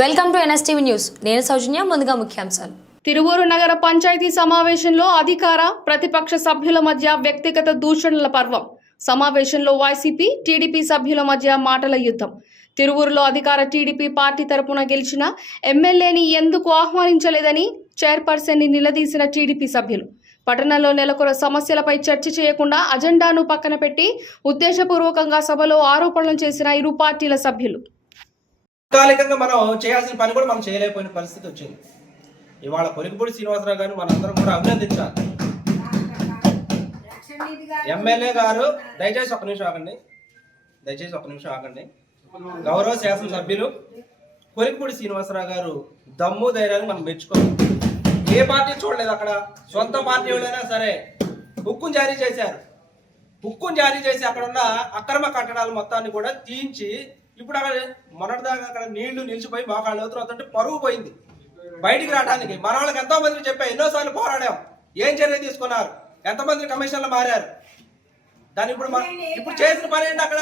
Welcome to NSTV news. నేను సౌజన్య. ముందుగా ముఖ్యాంశాలు. తిరువూరు నగర పంచాయతీ సమావేశంలో అధికార ప్రతిపక్ష సభ్యుల మధ్య వ్యక్తిగత దూషణల పర్వం. సమావేశంలో వైసీపీ టీడీపీ సభ్యుల మధ్య మాటల యుద్ధం. తిరువూరులో అధికార టీడీపీ పార్టీ తరపున గెలిచిన ఎమ్మెల్యేని ఎందుకు ఆహ్వానించలేదని చైర్పర్సన్ ని నిలదీసిన టీడీపీ సభ్యులు. పట్టణంలో నెలకొన్న సమస్యలపై చర్చ చేయకుండా అజెండాను పక్కన పెట్టి ఉద్దేశపూర్వకంగా సభలో ఆరోపణలు చేసిన ఇరు పార్టీల సభ్యులు. తాత్కాలికంగా మనం చేయాల్సిన పని కూడా మనం చేయలేకపోయిన పరిస్థితి వచ్చింది. ఇవాళ కొలికపూడి శ్రీనివాసరావు గారిని మనందరం కూడా అభినందించాలి. ఎమ్మెల్యే గారు దయచేసి ఒక్క నిమిషం ఆగండి. గౌరవ శాసనసభ్యులు కొలికపూడి శ్రీనివాసరావు గారు దమ్ము ధైర్యాన్ని మనం మెచ్చుకోవాలి. ఏ పార్టీ చూడలేదు. అక్కడ సొంత పార్టీ వాళ్ళైనా సరే హుక్కును జారీ చేశారు. హుక్కును జారీ చేసి అక్కడ ఉన్న అక్రమ కట్టడాలు మొత్తాన్ని కూడా తీయించి ఇప్పుడు అక్కడ మొన్నటిదాకా అక్కడ నీళ్లు నిలిచిపోయి మోకాళ్ళు అవుతుంటే పరువు పోయింది. బయటికి రావడానికి మన వాళ్ళకి ఎంతో మందికి చెప్పాం, ఎన్నోసార్లు పోరాడాం. ఏం చర్య తీసుకున్నారు? ఎంతమంది కమిషన్లు మారారు? దాన్ని ఇప్పుడు చేసిన పని ఏంటి? అక్కడ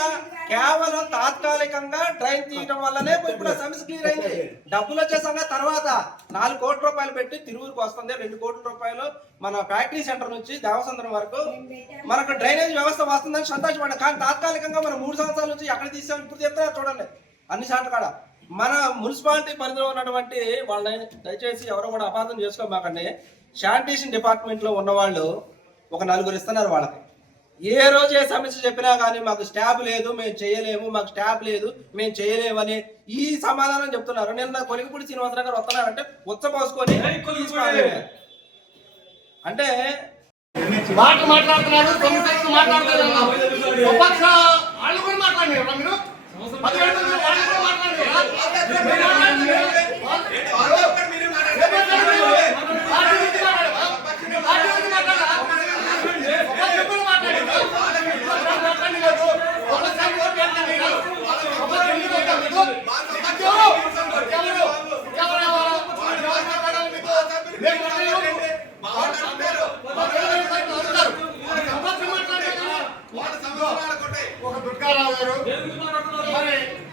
కేవలం తాత్కాలికంగా డ్రైన్ తీయడం వల్లనే ఇప్పుడు సమస్య క్లియర్ అయింది. డబ్బులు వచ్చేసంగా తర్వాత 4 కోట్ల రూపాయలు పెట్టి తిరువురికి వస్తుంది. 2 కోట్ల రూపాయలు మన ఫ్యాక్టరీ సెంటర్ నుంచి దేవసంద్రం వరకు మనకు డ్రైనేజ్ వ్యవస్థ వస్తుందని సంతోషపడ్డా. కానీ తాత్కాలికంగా మనం 3 సంవత్సరాల నుంచి ఎక్కడ తీసాం ఇప్పుడు చెప్తారు చూడండి. అన్ని సార్లు కాడ మన మున్సిపాలిటీ పరిధిలో ఉన్నటువంటి వాళ్ళని దయచేసి ఎవరో కూడా అపార్థం చేసుకోమాకండి. శానిటేషన్ డిపార్ట్మెంట్లో ఉన్నవాళ్ళు ఒక 4 ఇస్తున్నారు. వాళ్ళకి ఏ రోజు ఏ సమస్య చెప్పినా కానీ మాకు స్టాఫ్ లేదు, మేము చేయలేము, మాకు స్టాఫ్ లేదు, మేము చేయలేమని ఈ సమాధానం చెప్తున్నారు. నిన్న కొలికపూడి శ్రీనివాసరావు గారు వస్తున్నారంటే ఉచ్చపోసుకొని అంటే మాట్లాడుతున్నారు.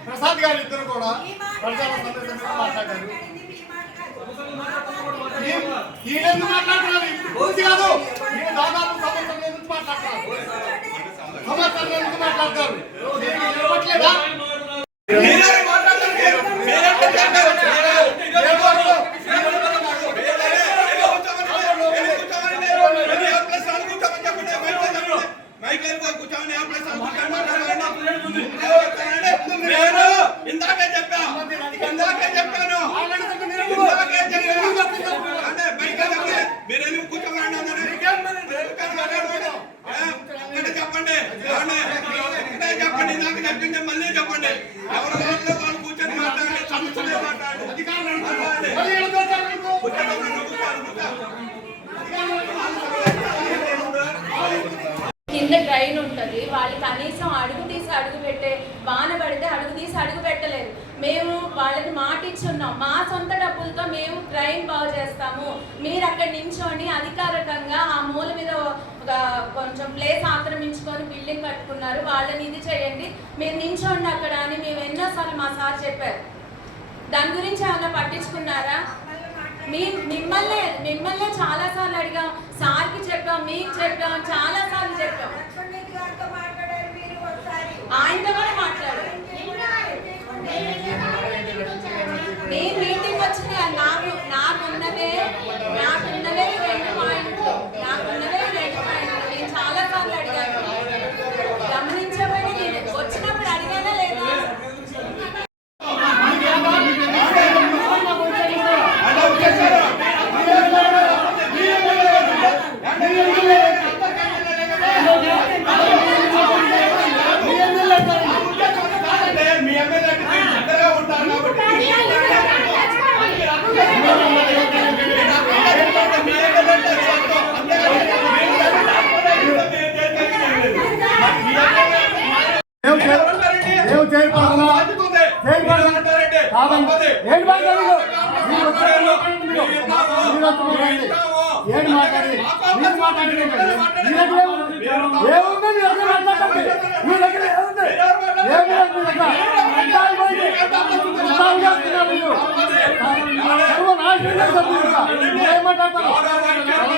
ప్రసాద్ గారు ఇద్దరు కూడా ప్రజల సందర్భంగా మాట్లాడారు. ఈయనెందుకు మాట్లాడుతున్నారు? కాదు, దాదాపు సంవత్సరం నుంచి మాట్లాడతారు. సంవత్సరం ఎందుకు మాట్లాడతారు? ఇవ్వట్లేదా? ఇందాకే చెప్పాను మీరు ఎందుకు కూర్చోండి చెప్పండి నాకు చెప్పింది మళ్ళీ చెప్పండి. ఎవరు వాళ్ళు కూర్చొని మాట్లాడండి, సమస్యలే మాట్లాడండి. కింద డ్రైన్ ఉంటుంది. వాళ్ళు కనీసం అడుగు తీసి అడుగు పెట్టే బాన పడితే అడుగు తీసి అడుగు పెట్టలేరు. మేము వాళ్ళకి మాట ఇచ్చున్నాం, మా సొంత డబ్బులతో మేము డ్రైన్ బాగు చేస్తాము, మీరు అక్కడ నించోని అధికారికంగా ఆ మూల మీద కొంచెం ప్లేస్ ఆక్రమించుకొని బిల్డింగ్ కట్టుకున్నారు, వాళ్ళని ఇది చేయండి, మీరు నించోండి అక్కడ అని మేము ఎన్నోసార్లు మా సార్ చెప్పారు. దాని గురించి ఏమైనా పట్టించుకున్నారా? మిమ్మల్నే చాలా సార్లు అడిగాం, సార్కి చెప్పాం, మీకు చెప్పాం, చాలా సార్లు చెప్పాం. ఆయనతో కూడా మాట్లాడారు. నేను మీటింగ్ వచ్చింది. నాకున్నవే 2 పాయింట్లు. నేను చాలా సార్లు అడిగాను. గమనించబడి నేను వచ్చినప్పుడు అడిగానా లేదా? ఏం మాట్లాడి ఏముంది ఏం మాట్లాడతారు?